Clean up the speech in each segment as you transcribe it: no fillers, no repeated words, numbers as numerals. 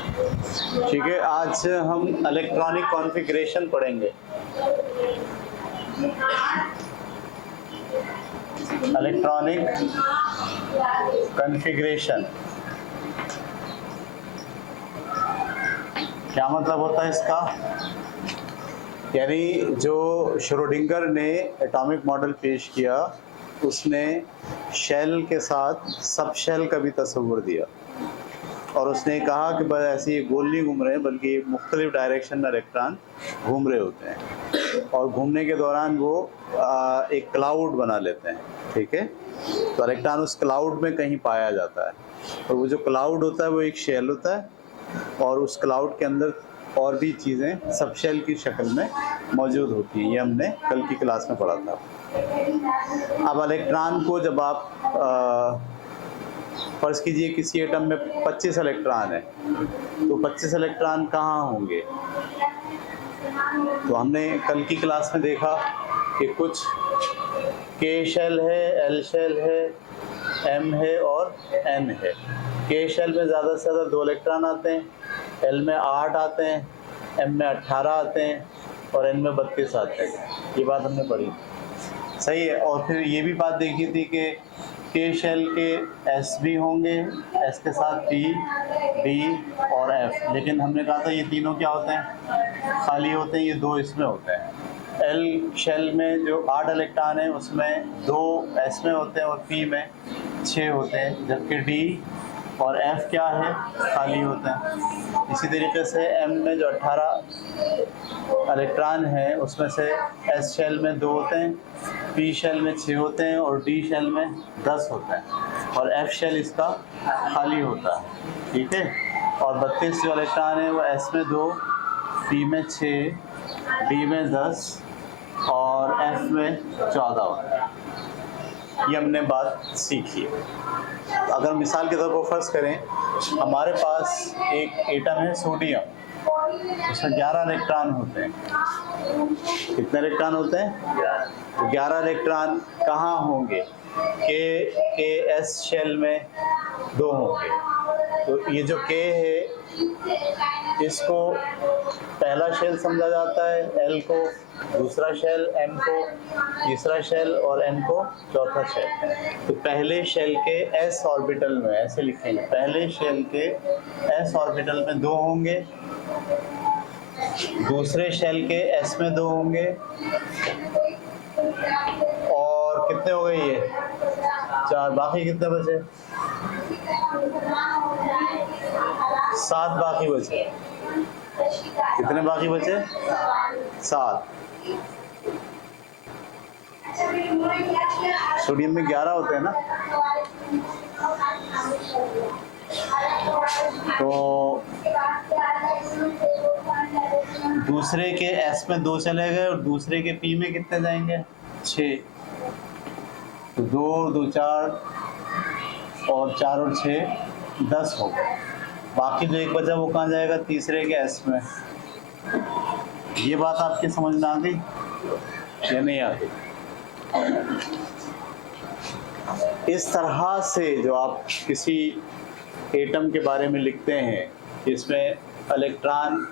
ठीक है, आज हम इलेक्ट्रॉनिक कॉन्फ़िगरेशन पढ़ेंगे। इलेक्ट्रॉनिक कॉन्फ़िगरेशन क्या मतलब होता है इसका? यानी जो श्रोडिंगर ने एटॉमिक मॉडल पेश किया, उसने शेल के साथ सब शेल का भी तस्वुर दिया और उसने कहा कि बस ऐसे ये गोल नहीं घूम रहे हैं, बल्कि मुख्तलिफ डायरेक्शन में इलेक्ट्रॉन घूम रहे होते हैं और घूमने के दौरान वो एक क्लाउड बना लेते हैं। ठीक है, तो इलेक्ट्रॉन उस क्लाउड में कहीं पाया जाता है और वो जो क्लाउड होता है वो एक शेल होता है और उस क्लाउड के अंदर और भी चीज़ें सब शेल की शक्ल में मौजूद होती हैं। ये हमने कल की क्लास में पढ़ा था। अब इलेक्ट्रॉन को जब आप फर्ज कीजिए किसी एटम में 25 इलेक्ट्रॉन है, तो 25 इलेक्ट्रॉन कहाँ होंगे? तो हमने कल की क्लास में देखा कि कुछ के शेल है, एल शेल है, एम है और एन है। के शेल में ज़्यादा से ज़्यादा 2 इलेक्ट्रॉन आते हैं, एल में 8 आते हैं, एम में 18 आते हैं और एन में 32 आते हैं। ये बात हमने पढ़ी, सही है। और फिर ये भी बात देखी थी कि के शेल के एस भी होंगे, एस के साथ पी, डी और एफ, लेकिन हमने कहा था ये तीनों क्या होते हैं? खाली होते हैं। ये 2 इसमें होते हैं। एल शेल में जो 8 इलेक्ट्रॉन है उसमें 2 एस में होते हैं और पी में 6 होते हैं, जबकि डी और एफ क्या है? खाली होता है। इसी तरीके से एम में जो 18 इलेक्ट्रॉन है उसमें से एस शेल में 2 होते हैं, पी शेल में 6 होते हैं और डी शेल में 10 होते हैं और एफ शेल इसका खाली होता है। ठीक है, और 32 जो इलेक्ट्रॉन है वो एस में 2, पी में 6, डी में 10 और एफ में 14 होता है। ये हमने बात सीखी। अगर मिसाल के तौर पर फर्ज करें हमारे पास एक एटम है सोडियम, उसमें 11 इलेक्ट्रॉन होते हैं। कितने इलेक्ट्रॉन होते हैं? तो 11 इलेक्ट्रॉन कहाँ होंगे? के एस शेल में 2 होंगे। तो ये जो के है इसको पहला शेल समझा जाता है, एल को दूसरा शेल, एम को तीसरा शेल और एन को चौथा शेल। तो पहले शेल के एस ऑर्बिटल में ऐसे लिखेंगे, पहले शेल के एस ऑर्बिटल में 2 होंगे, दूसरे शेल के एस में 2 होंगे और कितने हो गए ये? 4। बाकी कितने बचे? 7 बाकी बचे। कितने बाकी बचे? 7। सोडियम में 11 होते हैं ना, तो दूसरे के एस में 2 चले गए और दूसरे के पी में कितने जाएंगे? 6। तो 2 2 4 और 4 और 6 10 हो गए। बाकी जो एक बचा वो कहाँ जाएगा? तीसरे के एस में। ये बात आपकी समझ में आ गई या नहीं आ गई? इस तरह से जो आप किसी एटम के बारे में लिखते हैं, इसमें इलेक्ट्रॉन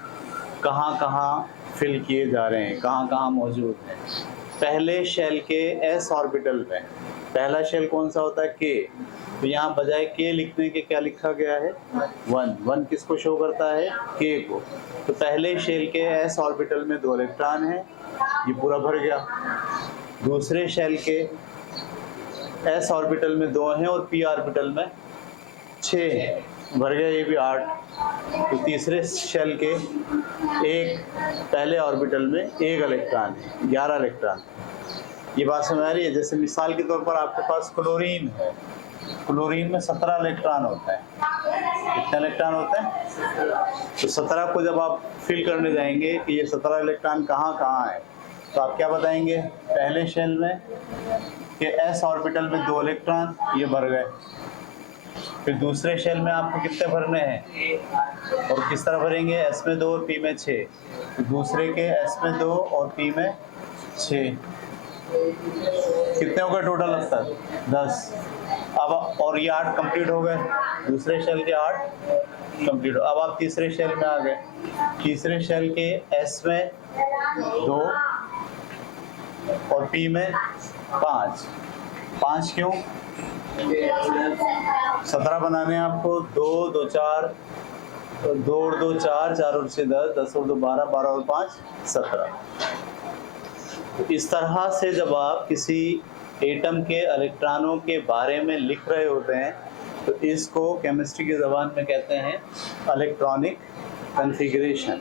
कहाँ कहाँ फिल किए जा रहे हैं, कहाँ कहाँ मौजूद हैं। पहले शेल के एस ऑर्बिटल में, पहला शेल कौन सा होता है? के। तो यहाँ बजाय के लिखने के क्या लिखा गया है? 1। 1 किसको शो करता है? के को। तो पहले शेल के एस ऑर्बिटल में 2 इलेक्ट्रॉन हैं, ये पूरा भर गया। दूसरे शेल के एस ऑर्बिटल में 2 हैं और पी ऑर्बिटल में 6 हैं, भर गया, ये भी 8। तो तीसरे शेल के एक पहले ऑर्बिटल में 1 इलेक्ट्रॉन है, 11 इलेक्ट्रॉन। ये बात समझ आ रही है? जैसे मिसाल के तौर पर आपके पास क्लोरीन है, क्लोरीन में 17 इलेक्ट्रॉन होता है। कितने इलेक्ट्रॉन होते हैं? तो 17 को जब आप फिल करने जाएंगे कि ये 17 इलेक्ट्रॉन कहाँ कहाँ है, तो आप क्या बताएंगे? पहले शेल में कि एस ऑर्बिटल में 2 इलेक्ट्रॉन, ये भर गए। फिर दूसरे शेल में आपको कितने भरने हैं और किस तरह भरेंगे? एस में 2 और पी में 6। तो दूसरे के एस में 2 और पी में 6, कितने होगा टोटल अब तक? 10। अब और ये 8 कंप्लीट हो गए, दूसरे शेल के 8 कंप्लीट हो। अब आप तीसरे शेल में आ गए, तीसरे शेल के एस में 2 और पी में 5। 5 क्यों? 17 बनाने हैं आपको। 2 2 4, 2 और 2 4, 4 और 6 10, 10 और 2 12, 12 और 5 17। इस तरह से जब आप किसी एटम के इलेक्ट्रॉनों के बारे में लिख रहे होते हैं तो इसको केमिस्ट्री की ज़बान में कहते हैं इलेक्ट्रॉनिक कन्फिग्रेशन।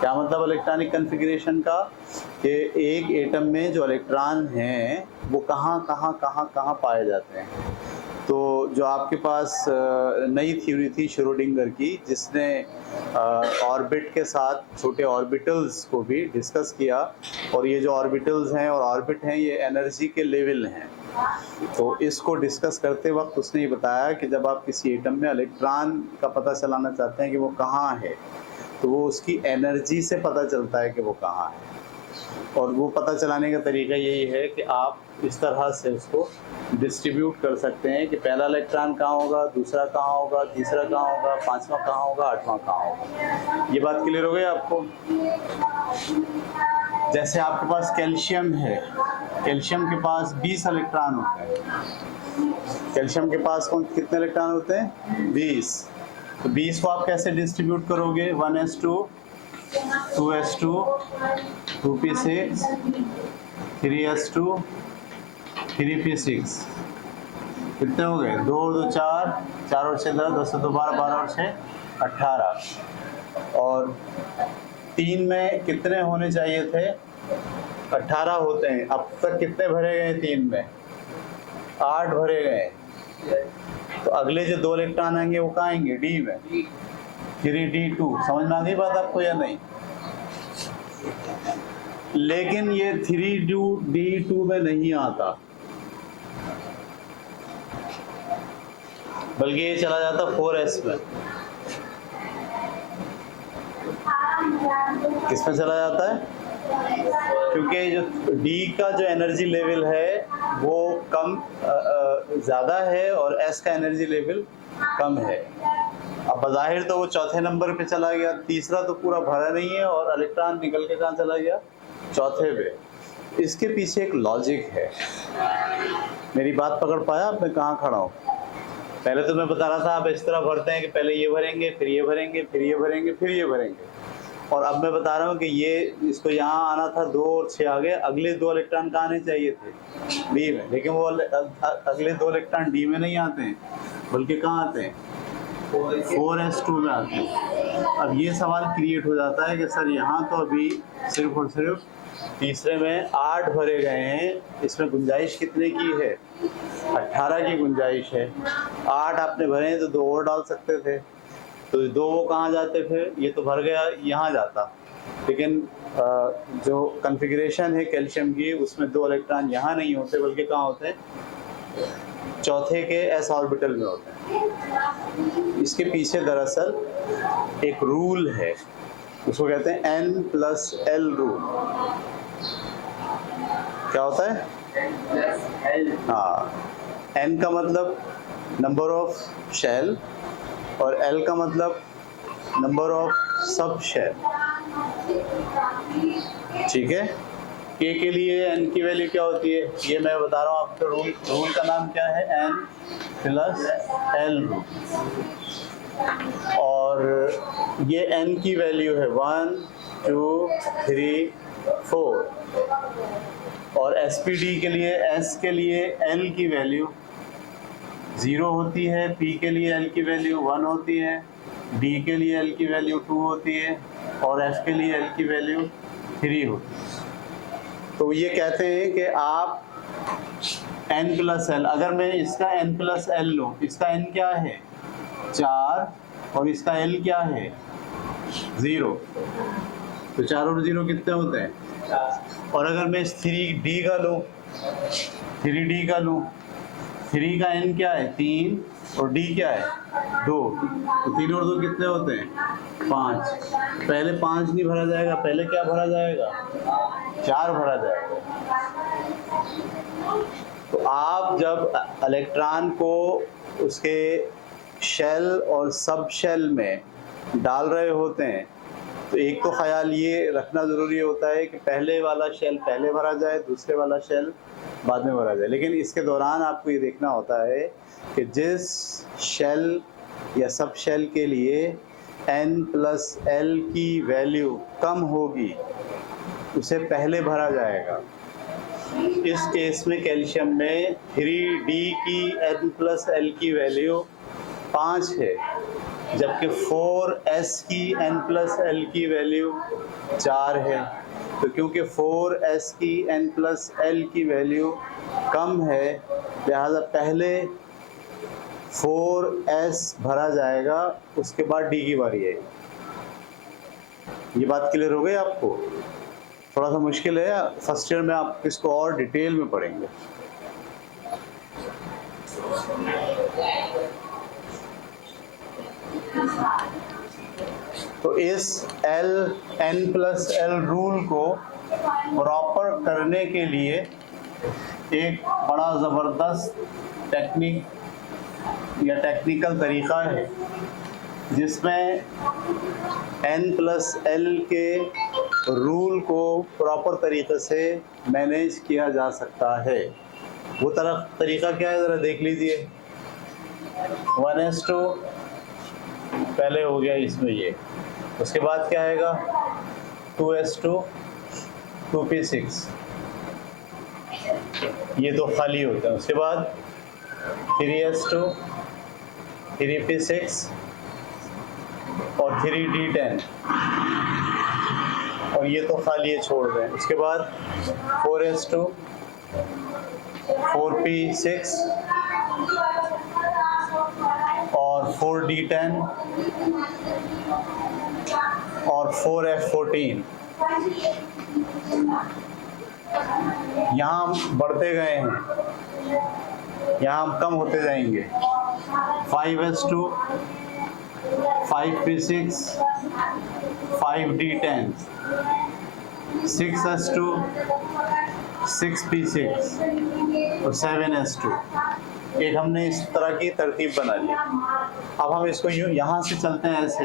क्या मतलब इलेक्ट्रॉनिक कन्फिग्रेशन का? कि एक एटम में जो इलेक्ट्रॉन हैं वो कहाँ कहाँ पाए जाते हैं। तो जो आपके पास नई थ्योरी थी श्रोडिंगर की, जिसने ऑर्बिट के साथ छोटे ऑर्बिटल्स को भी डिस्कस किया, और ये जो ऑर्बिटल्स हैं और ऑर्बिट हैं ये एनर्जी के लेवल हैं। तो इसको डिस्कस करते वक्त उसने ये बताया कि जब आप किसी एटम में इलेक्ट्रॉन का पता चलाना चाहते हैं कि वो कहाँ है, तो वो उसकी एनर्जी से पता चलता है कि वो कहाँ है। और वो पता चलाने का तरीका यही है कि आप इस तरह से उसको डिस्ट्रीब्यूट कर सकते हैं कि पहला इलेक्ट्रॉन कहाँ होगा, दूसरा कहाँ होगा, तीसरा कहाँ होगा, पांचवा कहाँ होगा, आठवां कहाँ होगा। ये बात क्लियर हो गई आपको? जैसे आपके पास कैल्शियम है, कैल्शियम के पास 20 इलेक्ट्रॉन होते हैं। कैल्शियम के पास कितने इलेक्ट्रॉन होते हैं? 20। तो 20 को आप कैसे डिस्ट्रीब्यूट करोगे? 1s2, 2s2, 2p6, 3s2, 3p6। कितने हो गए? 2 और 2 4, 4 और 6 10, 10 और 2 12, 12 और 6 18। और 3 में कितने होने चाहिए थे? 18 होते हैं। अब तक कितने भरे गए? 3 में 8 भरे गए। तो अगले जो 2 इलेक्ट्रॉन आएंगे वो कहाँ आएंगे? डी में, 3d2। समझ में आ गई बात आपको या नहीं? लेकिन ये 3d2 में नहीं आता, बल्कि ये चला जाता 4s में। किस में चला जाता है? क्योंकि जो D का जो एनर्जी लेवल है वो कम ज़्यादा है और S का एनर्जी लेवल कम है। अब बज़ाहिर तो वो चौथे नंबर पे चला गया, तीसरा तो पूरा भरा नहीं है और इलेक्ट्रॉन निकल के कहाँ चला गया? चौथे पे। इसके पीछे एक लॉजिक है। मेरी बात पकड़ पाया आप? मैं कहाँ खड़ा हूँ? पहले तो मैं बता रहा था आप इस तरह भरते हैं कि पहले ये भरेंगे, फिर ये भरेंगे, फिर ये भरेंगे, फिर ये भरेंगे। और अब मैं बता रहा हूँ कि ये इसको यहाँ आना था, 2 और 6 आ गए। अगले 2 इलेक्ट्रॉन कहाँ आने चाहिए थे? डी में। लेकिन वो अगले 2 इलेक्ट्रॉन डी में नहीं आते हैं, बल्कि कहाँ आते हैं? 4s2 में आते हैं। अब ये सवाल क्रिएट हो जाता है कि सर यहाँ तो अभी सिर्फ और सिर्फ तीसरे में 8 भरे गए हैं, इसमें गुंजाइश कितने की है? 18 की गुंजाइश है। 8 आपने भरे हैं तो 2 और डाल सकते थे, तो 2 वो कहाँ जाते फिर? ये तो भर गया, यहाँ जाता। लेकिन जो कन्फिग्रेशन है कैल्शियम की उसमें 2 इलेक्ट्रॉन यहाँ नहीं होते, बल्कि कहाँ होते हैं? चौथे के s ऑर्बिटल में होते हैं। इसके पीछे दरअसल एक रूल है, उसको कहते हैं n+l रूल। क्या होता है? हाँ, n का मतलब नंबर ऑफ शेल और l का मतलब नंबर ऑफ सब शेल। ठीक है? k के लिए n की वैल्यू क्या होती है ये मैं बता रहा हूँ आपको। रूल का नाम क्या है? n+l rule. और ये n की वैल्यू है 1 2 3 4। और sp_d के लिए, s के लिए l की वैल्यू 0 होती है, p के लिए l की वैल्यू 1 होती है, d के लिए l की वैल्यू 2 होती है और f के लिए l की वैल्यू 3 होती है। तो ये कहते हैं कि आप n+l, अगर मैं इसका n+l लूँ, इसका n क्या है? 4 और इसका l क्या है? 0। तो 4 और 0 कितने होते हैं? और अगर मैं इस 3d का लूँ, 3d का लूँ, 3 का n क्या है? 3 और d क्या है? 2। तो 3 और 2 कितने होते हैं? 5। पहले 5 नहीं भरा जाएगा, पहले क्या भरा जाएगा? 4 भरा जाएगा। तो आप जब इलेक्ट्रॉन को उसके शेल और सब शेल में डाल रहे होते हैं तो एक तो ख्याल ये रखना ज़रूरी होता है कि पहले वाला शेल पहले भरा जाए, दूसरे वाला शेल बाद में भरा जाए। लेकिन इसके दौरान आपको ये देखना होता है कि जिस शेल या सब शेल के लिए n+l की वैल्यू कम होगी उसे पहले भरा जाएगा। इस केस में कैल्शियम में 3D की n+l की वैल्यू 5 है, जबकि 4s की n+l की वैल्यू 4 है। तो क्योंकि 4s की n+l की वैल्यू कम है, लिहाजा पहले 4s भरा जाएगा, उसके बाद D की बारी है। ये बात क्लियर हो गई आपको? थोड़ा सा मुश्किल है, फर्स्ट ईयर में आप इसको और डिटेल में पढ़ेंगे। तो इस n+l रूल को प्रॉपर करने के लिए एक बड़ा ज़बरदस्त टेक्निक या टेक्निकल तरीक़ा है जिसमें n+l के रूल को प्रॉपर तरीक़े से मैनेज किया जा सकता है। वो तरीक़ा क्या है ज़रा देख लीजिए। 1s2 पहले हो गया इसमें ये, उसके बाद क्या आएगा 2s2 2p6, ये तो खाली होता है। उसके बाद 3s2 3p6 और 3d10, और ये तो खाली है, छोड़ दें। उसके बाद 4s2 4p6 और 4d10 और 4f14। यहाँ हम बढ़ते गए हैं, यहाँ हम कम होते जाएंगे। 5s2 5p6 5d10 6s2 6p6 और 7s2। एक हमने इस तरह की तरतीब बना ली। अब हम इसको यूँ यहाँ से चलते हैं, ऐसे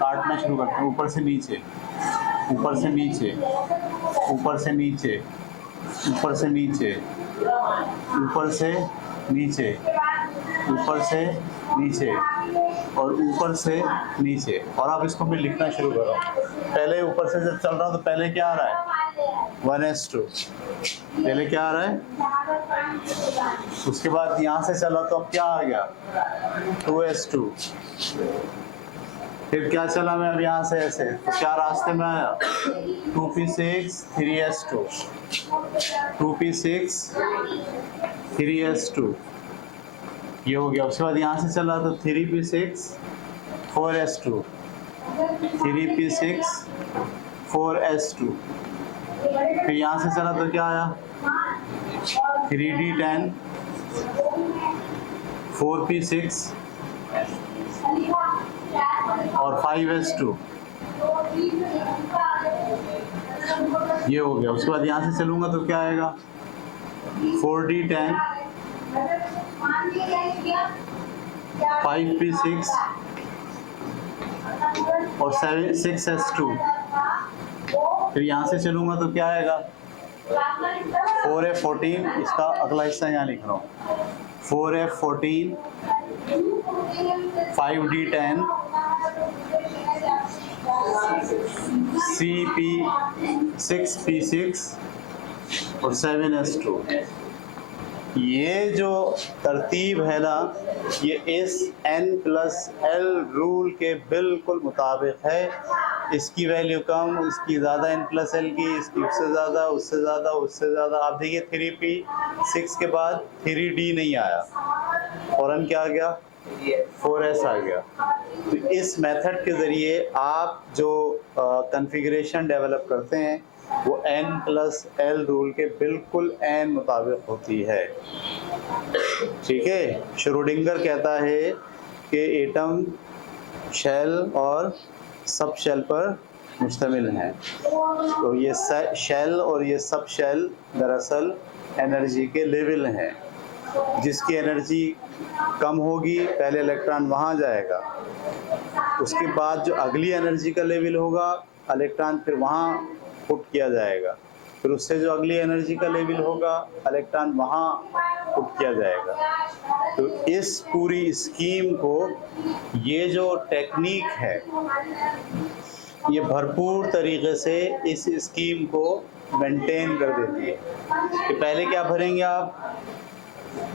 काटना शुरू करते हैं, ऊपर से नीचे, ऊपर से नीचे, ऊपर से नीचे, ऊपर से नीचे, ऊपर से नीचे, ऊपर से नीचे और ऊपर से नीचे। और अब इसको मैं लिखना शुरू कर रहा हूँ। पहले ऊपर से जब चल रहा हूँ तो पहले क्या आ रहा है 1s2, पहले क्या आ रहा है। उसके बाद यहाँ से चला तो अब क्या आ गया 2s2, फिर क्या चला मैं अब यहाँ से ऐसे, तो क्या रास्ते में आया 2p6 3s2 2p6 3s2, ये हो गया। उसके बाद यहाँ से चला तो 3p6 4s2 3p6 4s2, फिर यहाँ से चला तो क्या आया 3d10 4p6 और 5s2, ये हो गया। उसके बाद यहाँ से चलूँगा तो क्या आएगा 4d10 5p6 और 6s2, फिर यहाँ से चलूँगा तो क्या आएगा 4f14, इसका अगला हिस्सा यहाँ लिख रहा हूँ 4f14 5d10 6p6 और 7s2। ये जो तरतीब है ना, ये इस n+l रूल के बिल्कुल मुताबिक है। इसकी वैल्यू कम, इसकी ज़्यादा n+l की, इसकी उससे ज़्यादा, उससे ज़्यादा, उससे ज़्यादा। आप देखिए 3p6 के बाद 3d नहीं आया, फ़ौरन क्या आ गया 4s आ गया। तो इस मेथड के ज़रिए आप जो कॉन्फ़िगरेशन डेवलप करते हैं वो n+l रूल के बिल्कुल एन मुताबिक होती है। ठीक है, श्रोडिंगर कहता है कि एटम शेल और सब शेल पर मुश्तमिल हैं। तो ये शेल और ये सब शेल दरअसल एनर्जी के लेवल हैं। जिसकी एनर्जी कम होगी पहले इलेक्ट्रॉन वहाँ जाएगा, उसके बाद जो अगली एनर्जी का लेवल होगा इलेक्ट्रॉन फिर वहाँ पुट किया जाएगा, फिर उससे जो अगली एनर्जी का लेवल होगा इलेक्ट्रॉन वहाँ पुट किया जाएगा। तो इस पूरी स्कीम को, ये जो टेक्निक है, ये भरपूर तरीके से इस स्कीम को मेंटेन कर देती है कि पहले क्या भरेंगे आप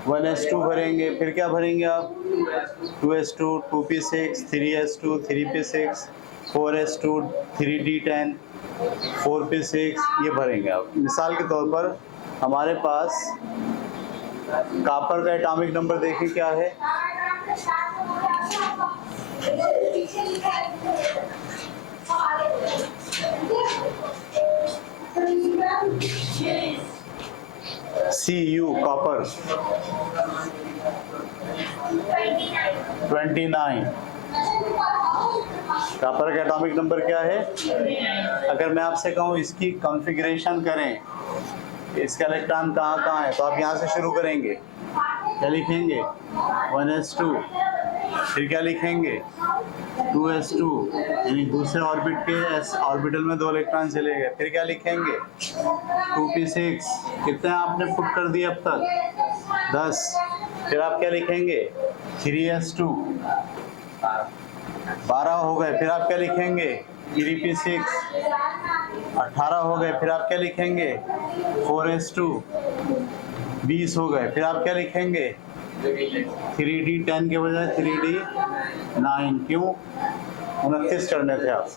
1s2 भरेंगे, फिर क्या भरेंगे आप 2s2, 2p6, 3s2, 3p6, 4s2, 3d10, 4p6 ये भरेंगे आप। मिसाल के तौर पर हमारे पास कॉपर का एटॉमिक नंबर देखिए क्या है, Cu कॉपर 29। कॉपर का एटॉमिक नंबर क्या है? अगर मैं आपसे कहूँ इसकी कॉन्फ़िगरेशन करें, इसका इलेक्ट्रॉन कहाँ कहाँ है, तो आप यहाँ से शुरू करेंगे, क्या लिखेंगे 1s2, फिर क्या लिखेंगे 2s2, यानी दूसरे ऑर्बिट के s ऑर्बिटल में 2 इलेक्ट्रॉन चले गए, फिर क्या लिखेंगे 2p6, कितने आपने पुट कर दिए अब तक 10, फिर आप क्या लिखेंगे 3s2, 12 हो गए, फिर आप क्या लिखेंगे 3p6, 18 हो गए, फिर आप क्या लिखेंगे 4s2, 20 हो गए, फिर आप क्या लिखेंगे 3d10 के बजाय 3d9, क्यों 29 करने थे आप।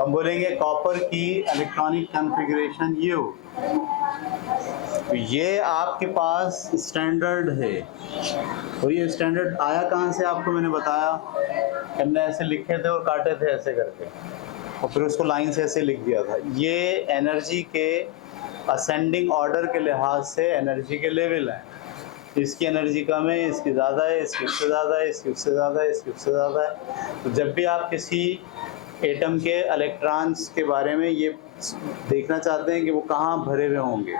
हम बोलेंगे कॉपर की इलेक्ट्रॉनिक कॉन्फ़िगरेशन ये हो, तो ये आपके पास स्टैंडर्ड है। और ये स्टैंडर्ड आया कहाँ से, आपको मैंने बताया, हमने ऐसे लिखे थे और काटे थे ऐसे करके, और फिर उसको लाइन से ऐसे लिख दिया था। ये एनर्जी के असेंडिंग ऑर्डर के लिहाज से एनर्जी के लेवल हैं। इसकी एनर्जी कम है, इसकी ज़्यादा है, इसकी उससे ज़्यादा है, इसकी उससे ज़्यादा है, इसकी उससे ज़्यादा है। तो जब भी आप किसी एटम के इलेक्ट्रॉन्स के बारे में ये देखना चाहते हैं कि वो कहाँ भरे हुए होंगे,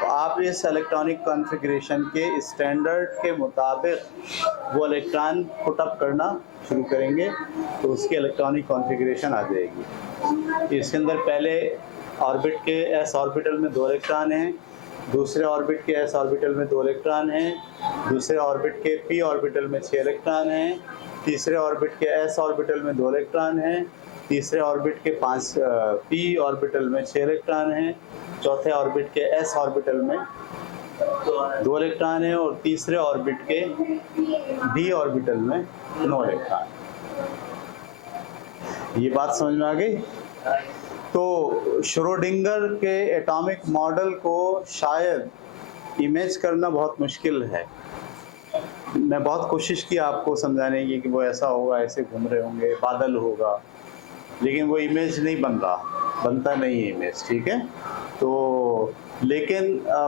तो आप इस इलेक्ट्रॉनिक कॉन्फ़िगरेशन के स्टैंडर्ड के मुताबिक वो इलेक्ट्रॉन पुट अप करना शुरू करेंगे, तो उसकी इलेक्ट्रॉनिक कॉन्फ़िगरेशन आ जाएगी। इसके अंदर पहले ऑर्बिट के s ऑर्बिटल में 2 इलेक्ट्रॉन हैं, दूसरे ऑर्बिट के s ऑर्बिटल में 2 इलेक्ट्रॉन हैं, दूसरे ऑर्बिट के p ऑर्बिटल में 6 इलेक्ट्रॉन हैं, तीसरे ऑर्बिट के s ऑर्बिटल में 2 इलेक्ट्रॉन हैं, तीसरे ऑर्बिट के p ऑर्बिटल में 6 इलेक्ट्रॉन हैं, चौथे ऑर्बिट के s ऑर्बिटल में 2 इलेक्ट्रॉन हैं, और तीसरे ऑर्बिट के d ऑर्बिटल में 9 इलेक्ट्रॉन। ये बात समझ में आ गई? तो श्रोडिंगर के एटॉमिक मॉडल को शायद इमेज करना बहुत मुश्किल है। मैं बहुत कोशिश की आपको समझाने की कि वो ऐसा होगा, ऐसे घूम रहे होंगे, बादल होगा, लेकिन वो इमेज नहीं बनता नहीं है इमेज, ठीक है। तो लेकिन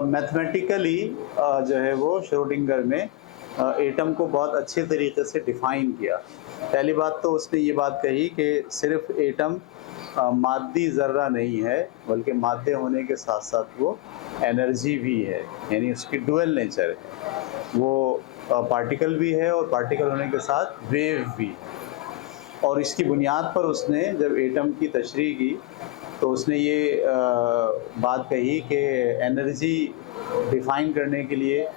मैथमेटिकली जो है वो श्रोडिंगर ने एटम को बहुत अच्छे तरीके से डिफ़ाइन किया। पहली बात तो उसने ये बात कही कि सिर्फ एटम मादी ज़र्रा नहीं है, बल्कि मादे होने के साथ साथ वो एनर्जी भी है, यानी उसकी डुअल नेचर है। वो पार्टिकल भी है और पार्टिकल होने के साथ वेव भी। और इसकी बुनियाद पर उसने जब एटम की तशरीह की तो उसने ये बात कही कि एनर्जी डिफ़ाइन करने के लिए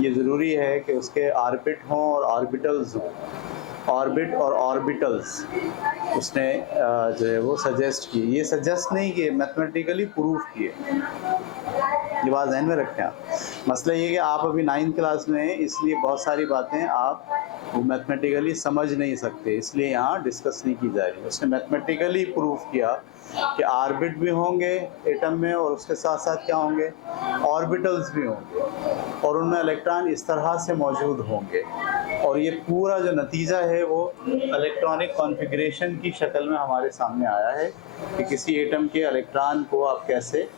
ये ज़रूरी है कि उसके ऑर्बिट हों और ऑर्बिटल्स हों। ऑर्बिट और ऑर्बिटल्स उसने जो है वो सजेस्ट की, ये सजेस्ट नहीं किए, मैथमेटिकली प्रूफ किए। ये बात ध्यान में रखें आप। मसला ये कि आप अभी 9th क्लास में हैं, इसलिए बहुत सारी बातें आप वो मैथमेटिकली समझ नहीं सकते, इसलिए यहाँ डिस्कस नहीं की जा रही। उसने मैथमेटिकली प्रूफ किया कि ऑर्बिट भी होंगे एटम में, और उसके साथ साथ क्या होंगे, ऑर्बिटल्स भी होंगे, और उनमें इलेक्ट्रॉन इस तरह से मौजूद होंगे। और ये पूरा जो नतीजा है वो इलेक्ट्रॉनिक कॉन्फ़िगरेशन की शक्ल में हमारे सामने आया है कि किसी एटम के इलेक्ट्रॉन को आप कैसे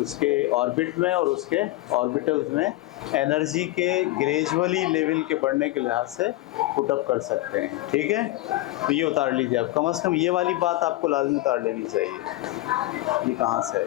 उसके ऑर्बिट में और उसके ऑर्बिटल्स में एनर्जी के ग्रेजुअली लेवल के बढ़ने के लिहाज से पुट अप कर सकते हैं, ठीक है। तो ये उतार लीजिए आप, कम से कम ये वाली बात आपको लाजमी उतार लेनी चाहिए। ये कहाँ से है?